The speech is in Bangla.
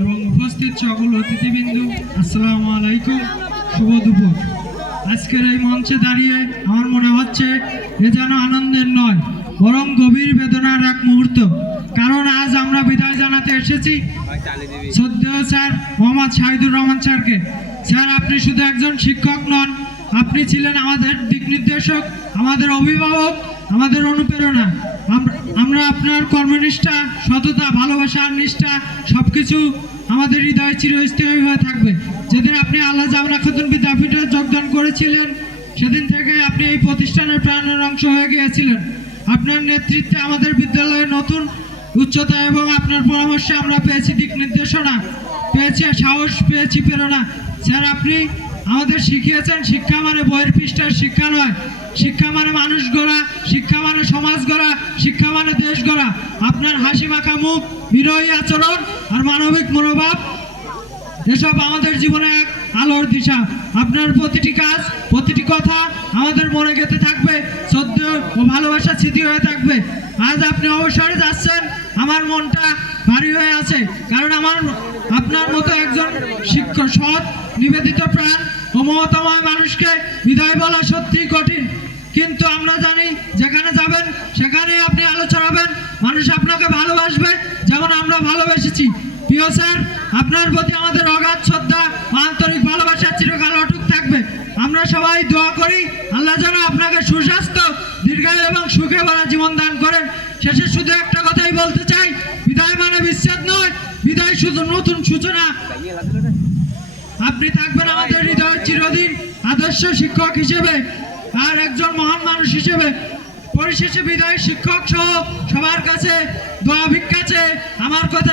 এবং উপস্থিত সকল অতিথিবৃন্দ, আসসালামু আলাইকুম, শুভ দুপুর। আজকের এই মঞ্চে দাঁড়িয়ে আমার মনে হচ্ছে এ যেন আনন্দের নয়, বরং গভীর বেদনার এক মুহূর্ত। কারণ আজ আমরা বিদায় জানাতে এসেছি শ্রদ্ধেয় স্যার মোহাম্মদ শাহিদুর রহমান স্যারকে। স্যার, আপনি শুধু একজন শিক্ষক নন, আপনি ছিলেন আমাদের দিক নির্দেশক, আমাদের অভিভাবক, আমাদের অনুপ্রেরণা। আমরা আপনার কর্মনিষ্ঠা, সততা, ভালোবাসা আর নিষ্ঠা সবকিছু আমাদের হৃদয়ে চিরস্থায়ী হয়ে থাকবে। যেদিন আপনি আল্লাহ জামরা খাতুন বিদ্যাপীঠে যোগদান করেছিলেন, সেদিন থেকে আপনি এই প্রতিষ্ঠানের প্রাণের অংশ হয়ে গিয়েছিলেন। আপনার নেতৃত্বে আমাদের বিদ্যালয়ে নতুন উচ্চতা এবং আপনার পরামর্শে আমরা পেয়েছি দিক নির্দেশনা, পেয়েছি সাহস, পেয়েছি প্রেরণা। স্যার, আপনি আমাদের শিখিয়েছেন শিক্ষা মানে বইয়ের পৃষ্ঠার শিক্ষা নয়, শিক্ষা মানে মানুষ গড়া, শিক্ষা মানে সমাজ গড়া, শিক্ষা মানে দেশ গড়া। আপনার হাসি মাখা মুখ, বিনয়ী আচরণ আর মানবিক মনোভাব, এসব আমাদের জীবনে এক আলোর দিশা। আপনার প্রতিটি কাজ, প্রতিটি কথা আমাদের মনে গেঁথে থাকবে, শ্রদ্ধেয় ও ভালোবাসা স্মৃতি হয়ে থাকবে। আজ আপনি অবসরে যাচ্ছেন, আমার মনটা ভারী হয়ে আছে, কারণ আপনার মতো একজন শিক্ষক, সৎ, নিবেদিত প্রাণ ও মমতাময় মানুষকে বিদায় বলা সত্যিই কঠিন। কিন্তু আমরা জানি যেখানে যাবেন সেখানেই আপনি আলো ছড়াবেন, মানুষ আপনাকে ভালোবাসবে যেমন আমরা ভালোবেসেছি। প্রিয় স্যার, আপনার প্রতি আমাদের অগাধ শ্রদ্ধা ও আন্তরিক ভালোবাসা চিরকাল অটুট থাকবে। আমরা সবাই দোয়া করি আল্লাহ যেন আপনাকে সুস্বাস্থ্য, দীর্ঘায়ু এবং সুখে ভরা জীবন দান করেন। শেষে শুধু একটা কথাই বলতে চাই, বিদায় মানে বিচ্ছেদ নয়, বিদায় শুধু নতুন সূচনা। আপনি থাকবেন আমাদের হৃদয়ের চিরদিন আদর্শ শিক্ষক হিসেবে আর একজন মহান মানুষ হিসেবে। পরিশেষে বিদায় শিক্ষক সহ সবার কাছে দোয়া ভিক্ষা চেয়ে আমার কথা